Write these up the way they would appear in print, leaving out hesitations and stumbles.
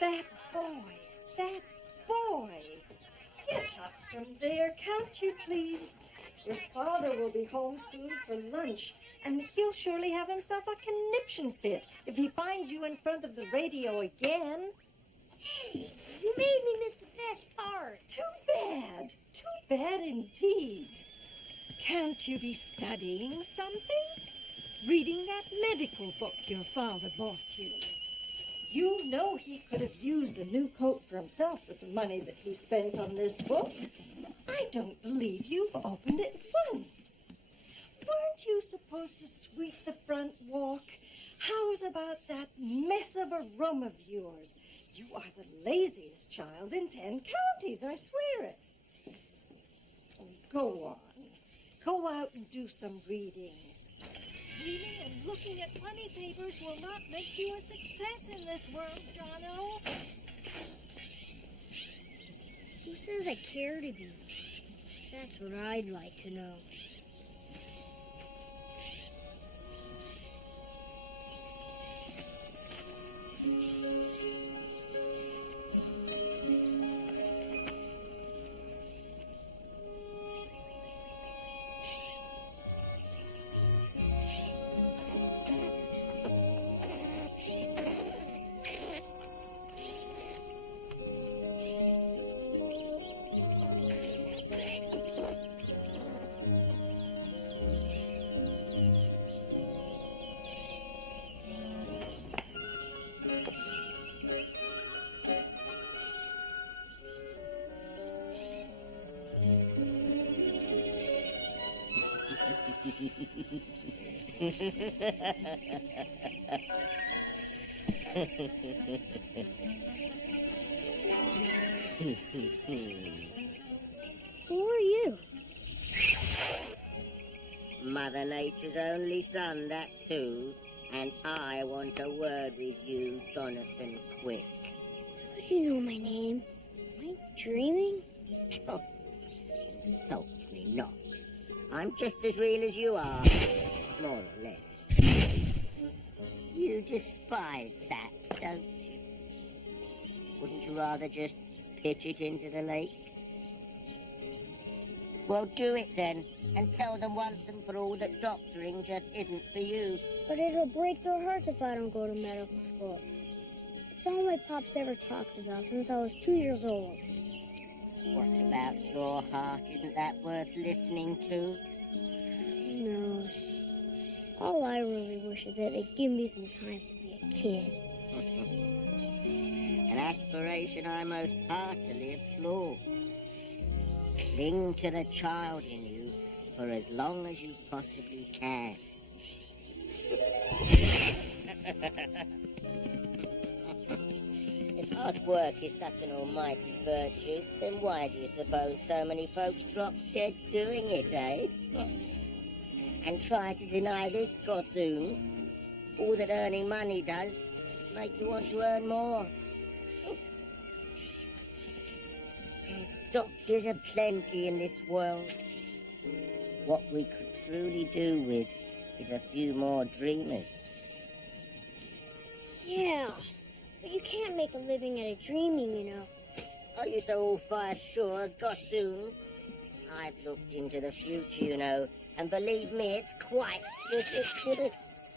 That boy. Get up from there, can't you, please? Your father will be home soon for lunch, and he'll surely have himself a conniption fit if he finds you in front of the radio again. Hey, you made me miss the best part. Too bad indeed. Can't you be studying something? Reading that medical book your father bought you. You know he could have used a new coat for himself with the money that he spent on this book. I don't believe you've opened it once. Weren't you supposed to sweep the front walk? How's about that mess of a room of yours? You are the laziest child in 10 counties, I swear it. Oh, go on. Go out and do some reading. Reading and looking at funny papers will not make you a success in this world, Jono. Who says I care to be? That's what I'd like to know. Who are you? Mother Nature's only son, that's who. And I want a word with you, Jonathan Quick. How do you know my name? Am I dreaming? Certainly not. I'm just as real as you are, more or less. You despise facts, don't you? Wouldn't you rather just pitch it into the lake? Well, do it then, and tell them once and for all that doctoring just isn't for you. But it'll break their hearts if I don't go to medical school. It's all my pop's ever talked about since I was 2 years old. What about your heart? Isn't that worth listening to? Who knows? All I really wish is that they'd give me some time to be a kid. An aspiration I most heartily applaud. Cling to the child in you for as long as you possibly can. If hard work is such an almighty virtue, then why do you suppose so many folks drop dead doing it, eh? And try to deny this, gossoon. All that earning money does is make you want to earn more. There's doctors aplenty in this world. What we could truly do with is a few more dreamers. Yeah, but you can't make a living out of dreaming, you know. Are you so all-fire sure, gossoon? I've looked into the future, you know, and believe me, it's quite ridiculous.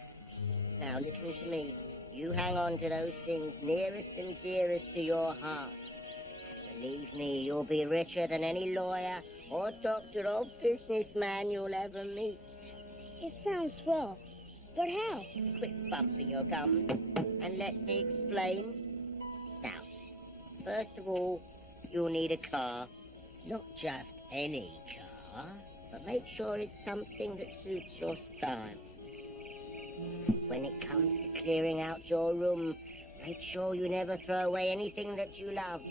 Now, listen to me. You hang on to those things nearest and dearest to your heart. And believe me, you'll be richer than any lawyer or doctor or businessman you'll ever meet. It sounds swell, but how? Quit bumping your gums and let me explain. Now, first of all, you'll need a car. Not just any car, but make sure it's something that suits your style. When it comes to clearing out your room, make sure you never throw away anything that you love,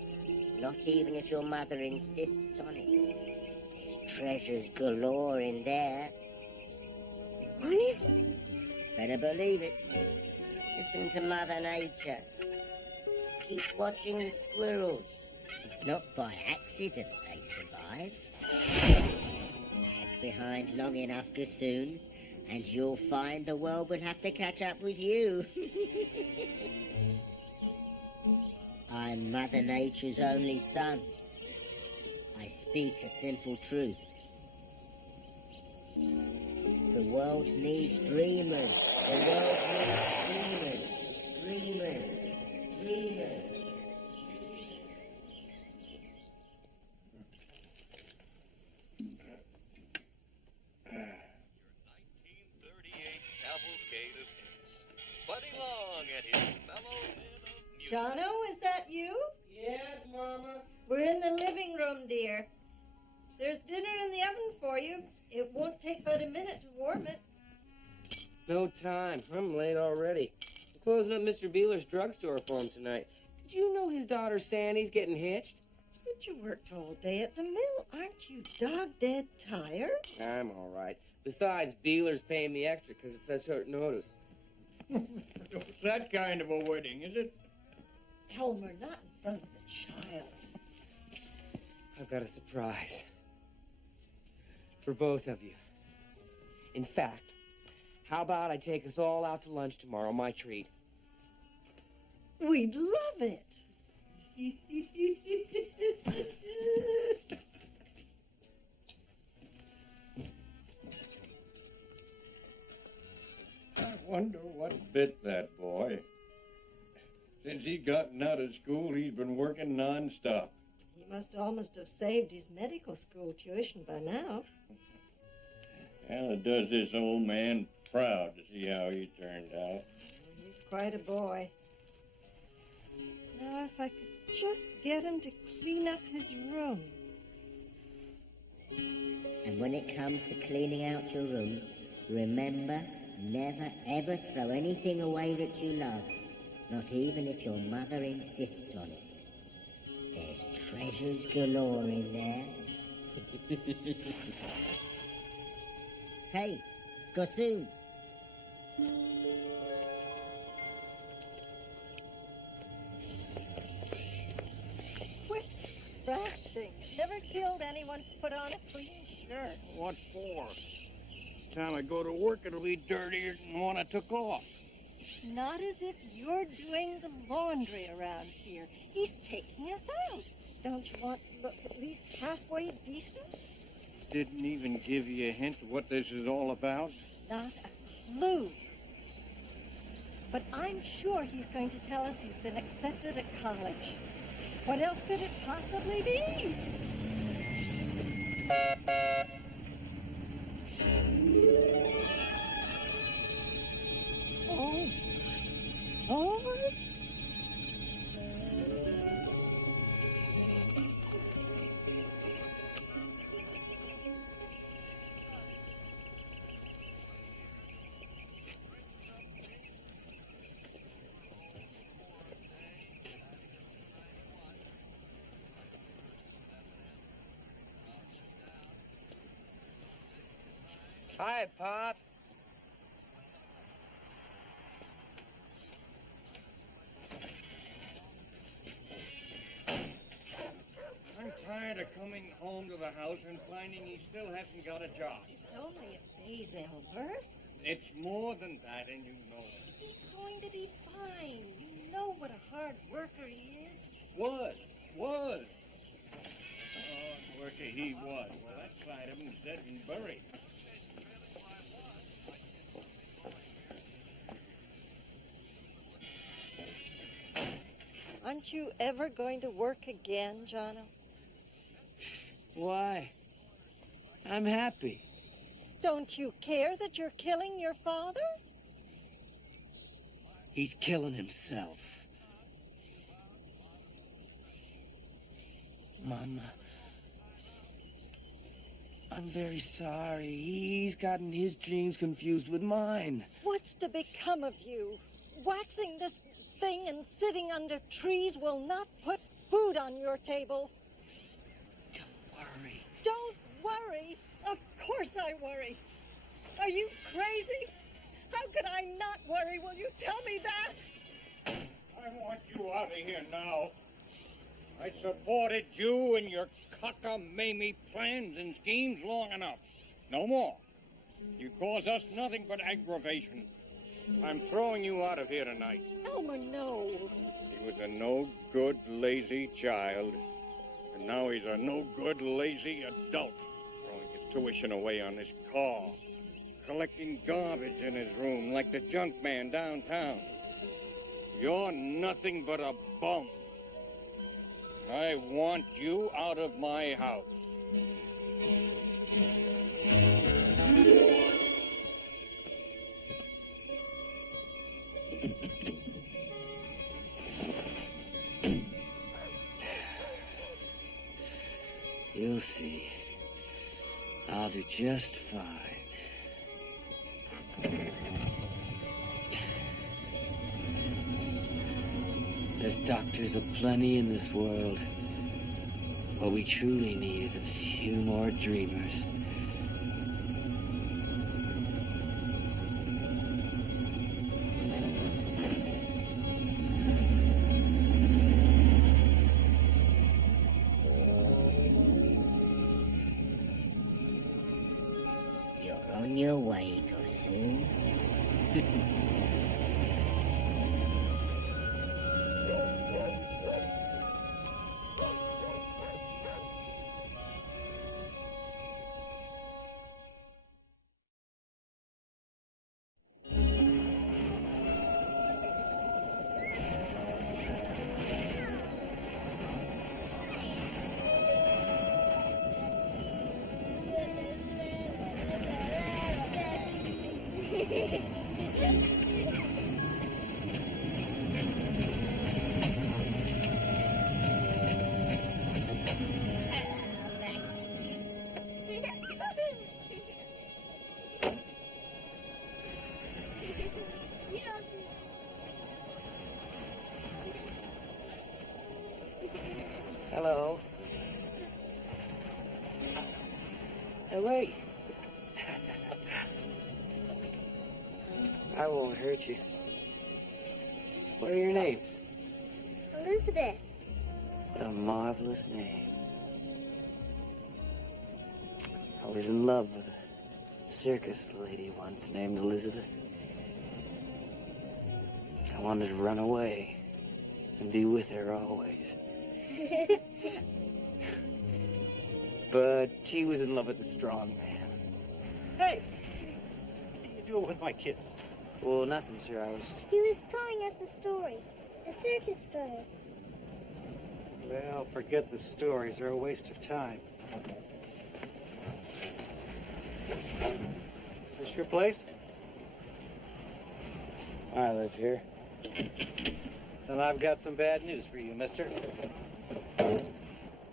not even if your mother insists on it. There's treasures galore in there. Honest? Better believe it. Listen to Mother Nature. Keep watching the squirrels. It's not by accident they survive. Lag behind long enough, gossoon, and you'll find the world would have to catch up with you. I'm Mother Nature's only son. I speak a simple truth. The world needs dreamers. The world needs dreamers. Dreamers. Dreamers. Jono, is that you? Yes, Mama? We're in the living room, dear. There's dinner in the oven for you. It won't take but a minute to warm it. No time. I'm late already. I'm closing up Mr. Beeler's drugstore for him tonight. Did you know his daughter Sandy's getting hitched? But you worked all day at the mill. Aren't you dog-dead tired? I'm all right. Besides, Beeler's paying me extra because it's such short notice. It's that kind of a wedding, is it? Elmer, not in front of the child. I've got a surprise. For both of you. In fact, how about I take us all out to lunch tomorrow, my treat? We'd love it. I wonder what bit that boy. Since he's gotten out of school, he's been working nonstop. He must almost have saved his medical school tuition by now. And it does this old man proud to see how he turned out. He's quite a boy. Now, if I could just get him to clean up his room. And when it comes to cleaning out your room, remember, never ever throw anything away that you love. Not even if your mother insists on it. There's treasures galore in there. Hey, gossoon. Quit scratching. Never killed anyone to put on a clean shirt. What for? Time I go to work, it'll be dirtier than the one I took off. It's not as if you're doing the laundry around here. He's taking us out. Don't you want to look at least halfway decent? Didn't even give you a hint of what this is all about. Not a clue. But I'm sure he's going to tell us he's been accepted at college. What else could it possibly be? Oh, Lord? Hi, Pop. I'm tired of coming home to the house and finding he still hasn't got a job. It's only a phase, Albert. It's more than that, and you know it. He's going to be fine. You know what a hard worker he is. Was. Hard worker he was. Well, that side of him's dead and buried. Aren't you ever going to work again, Jono? Why? I'm happy. Don't you care that you're killing your father? He's killing himself. Mama, I'm very sorry. He's gotten his dreams confused with mine. What's to become of you? Waxing this thing and sitting under trees will not put food on your table. Don't worry. Don't worry. Of course I worry. Are you crazy? How could I not worry? Will you tell me that? I want you out of here now. I supported you and your cockamamie plans and schemes long enough. No more. You cause us nothing but aggravation. I'm throwing you out of here tonight. Elmer, no. He was a no-good, lazy child. And now he's a no-good, lazy adult. Throwing his tuition away on his car. Collecting garbage in his room like the junk man downtown. You're nothing but a bum. I want you out of my house. You'll see. I'll do just fine. There's doctors aplenty in this world. What we truly need is a few more dreamers. You're on your way, Gosu. Hello. Hey, wait. I won't hurt you. What are your names? Elizabeth. What a marvelous name. I was in love with a circus lady once named Elizabeth. I wanted to run away and be with her always. But she was in love with a strong man. Hey! What are you doing with my kids? Well, nothing, sir. I was... He was telling us a story. A circus story. Well, forget the stories. They're a waste of time. Is this your place? I live here. Then I've got some bad news for you, mister.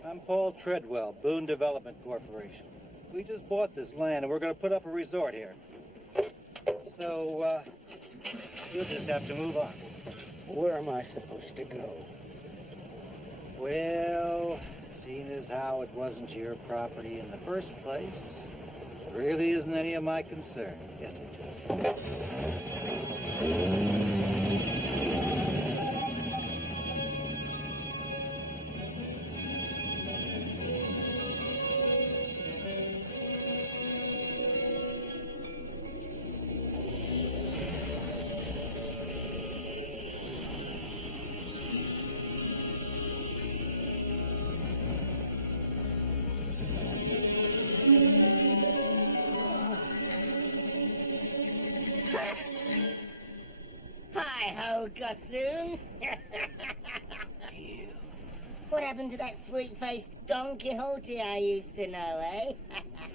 I'm Paul Treadwell, Boone Development Corporation. We just bought this land, and we're going to put up a resort here. So, you'll just have to move on. Where am I supposed to go? Well, seeing as how it wasn't your property in the first place, it really isn't any of my concern. Yes, it is. Hi-ho, Gossoon. What happened to that sweet-faced Don Quixote I used to know, eh?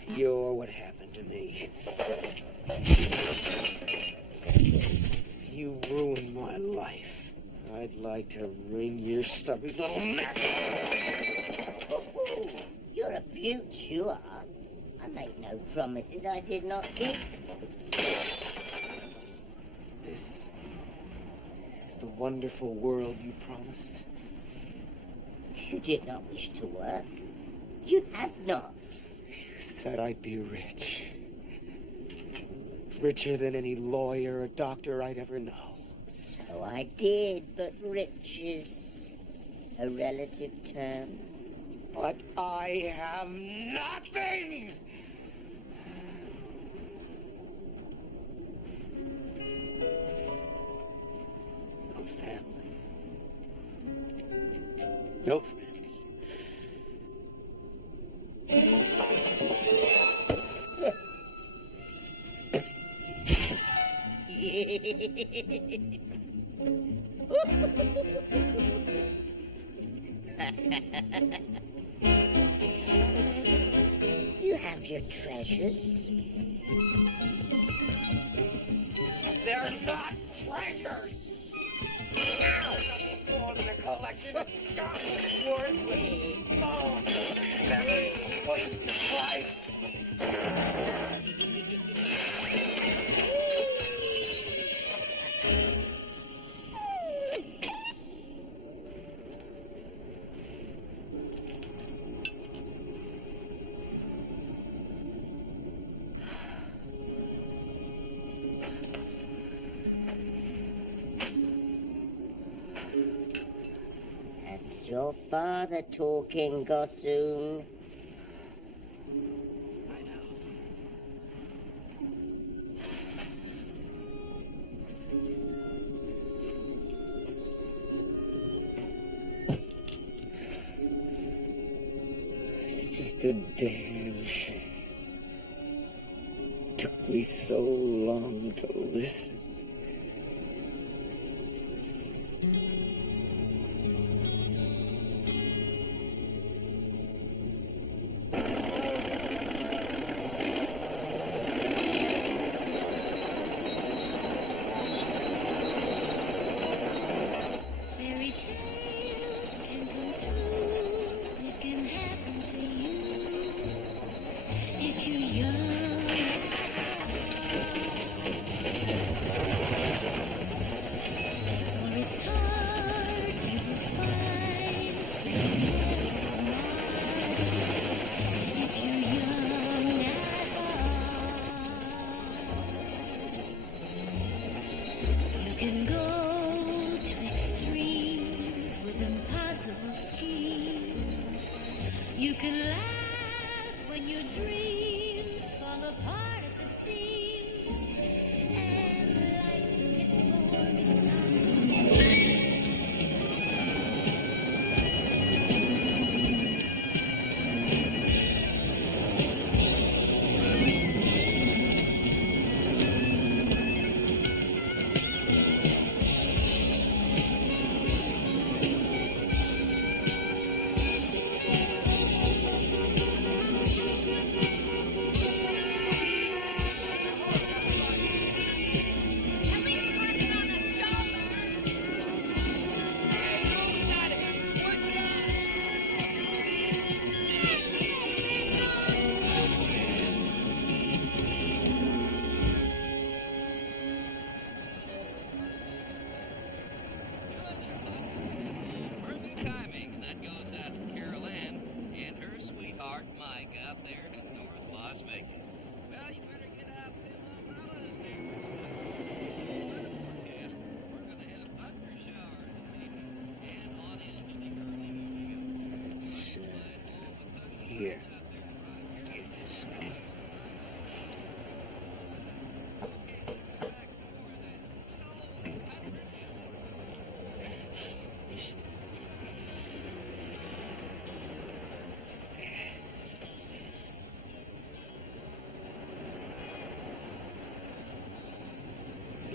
You're what happened to me. You ruined my life. I'd like to wring your stubby little neck. Ooh, you're a beaut, you are. I make no promises I did not keep. This is the wonderful world you promised. You did not wish to work. You have not. You said I'd be rich. Richer than any lawyer or doctor I'd ever know. So I did, but rich is a relative term. But I have nothing! No family. No friends. You have your treasures. They're not treasures! No! More than a collection of junk, worthless bones, memories, waste of life. That's your father talking, Gossoon. I know. It's just a damn shame. Took me so long to listen. Fairy tales can come true. It can happen to you if you're young or it's hard. You will find to if you're young at heart. You can go to extremes with impossible schemes. You can laugh when your dreams fall apart at the seams, and life gets more exciting. Here. Get this off.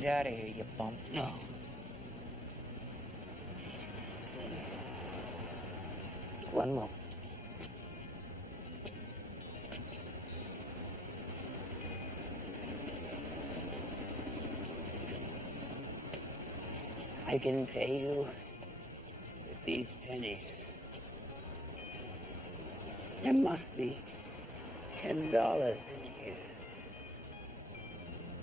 Get out of here, you bump. No. One moment. I can pay you with these pennies. There must be $10 in here.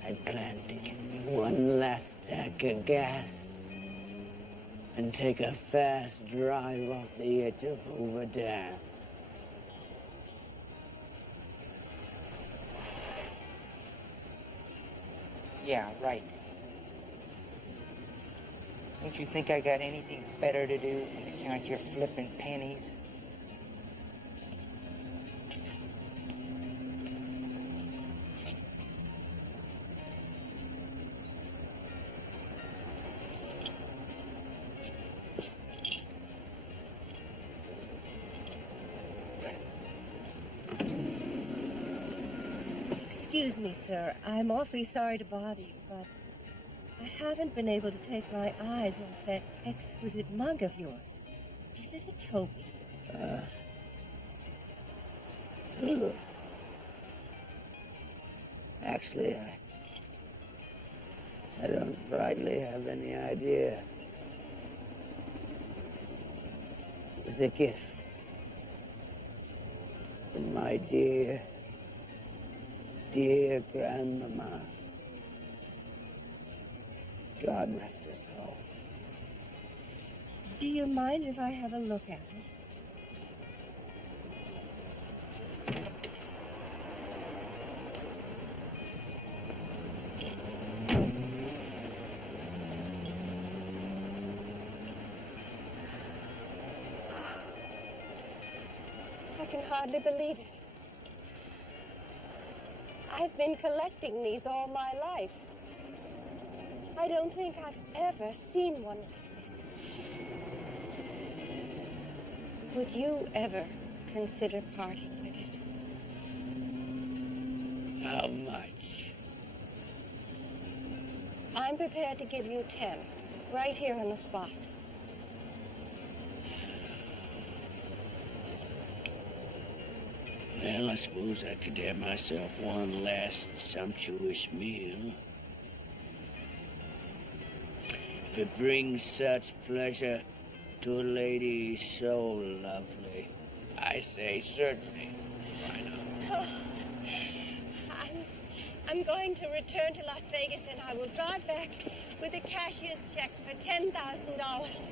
I plan to get me one last tank of gas and take a fast drive off the edge of Hoover Dam. Yeah, right. Don't you think I got anything better to do than to count your flippin' pennies? Excuse me, sir. I'm awfully sorry to bother you, but I haven't been able to take my eyes off that exquisite mug of yours. Is it a Toby? Actually, I don't rightly have any idea. It was a gift from my dear grandmama. God rest her soul. Do you mind if I have a look at it? I can hardly believe it. I've been collecting these all my life. I don't think I've ever seen one like this. Would you ever consider parting with it? How much? I'm prepared to give you 10, right here on the spot. Well, I suppose I could have myself one last sumptuous meal. If it brings such pleasure to a lady so lovely, I say certainly. Why not? I'm going to return to Las Vegas, and I will drive back with a cashier's check for $10,000.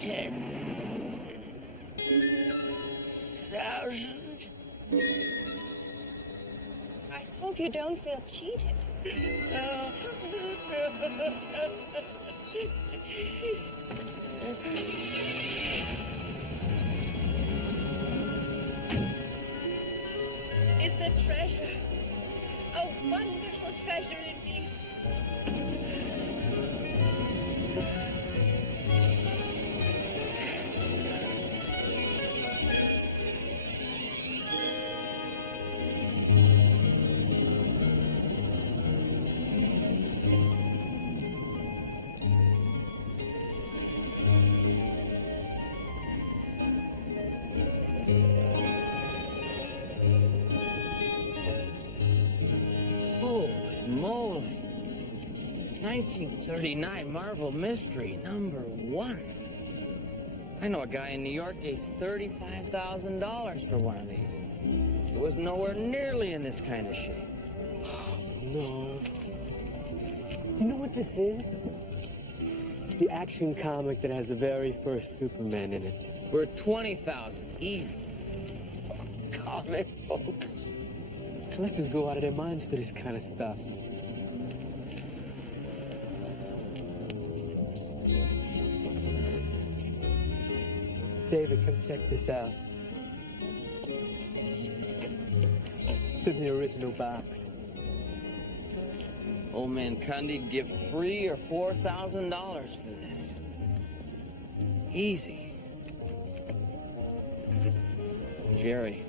10,000? I hope you don't feel cheated. It's a treasure. A wonderful treasure indeed. Holy moly. 1939 Marvel Mystery, #1. I know a guy in New York gave $35,000 for one of these. It was nowhere nearly in this kind of shape. Oh, no. Do you know what this is? It's the action comic that has the very first Superman in it. Worth $20,000, easy. Comic books. Collectors go out of their minds for this kind of stuff. David, come check this out. It's in the original box. Old man Cundy'd give $3,000 or $4,000 for this. Easy. Jerry.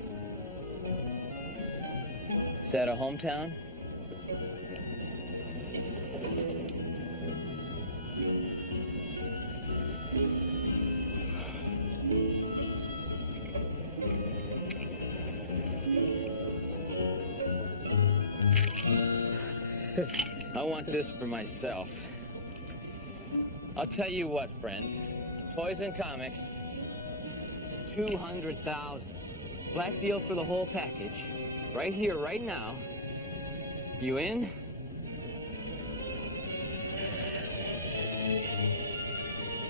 Is that a hometown? I want this for myself. I'll tell you what, friend. Toys and comics, 200,000. Flat deal for the whole package. Right here, right now. You in?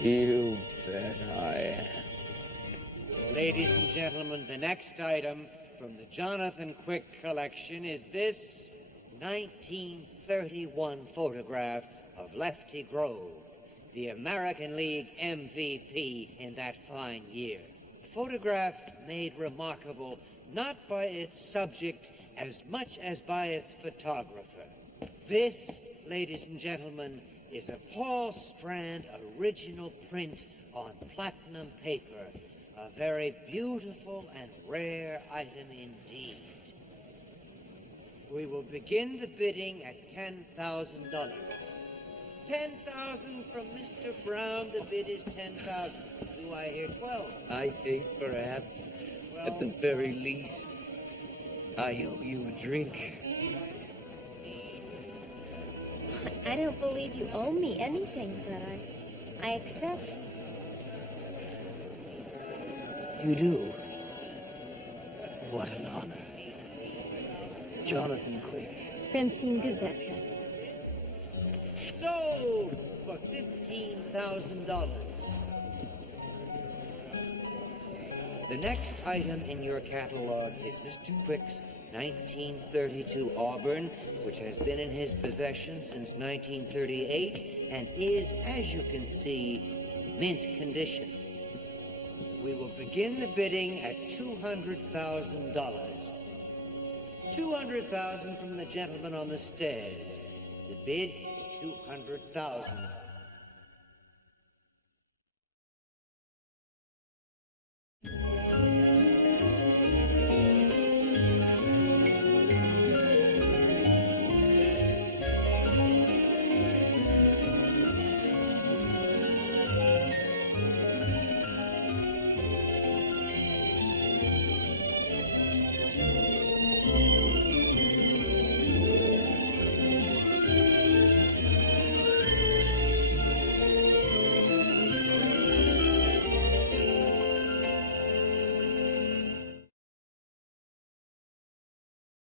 You bet I am. Ladies and gentlemen, the next item from the Jonathan Quick collection is this 1931 photograph of Lefty Grove, the American League MVP in that fine year. Photograph made remarkable not by its subject as much as by its photographer. This, ladies and gentlemen, is a Paul Strand original print on platinum paper, a very beautiful and rare item indeed. We will begin the bidding at $10,000. 10,000 from Mr. Brown. The bid is 10,000. Do I hear 12? I think perhaps, at the very least, I owe you a drink. I don't believe you owe me anything, but I accept. You do? What an honor. Jonathan Quick. Francine Gazetta. Sold for $15,000. The next item in your catalog is Mr. Quick's 1932 Auburn, which has been in his possession since 1938 and is, as you can see, mint condition. We will begin the bidding at $200,000. $200,000 from the gentleman on the stairs. The bid is $200,000.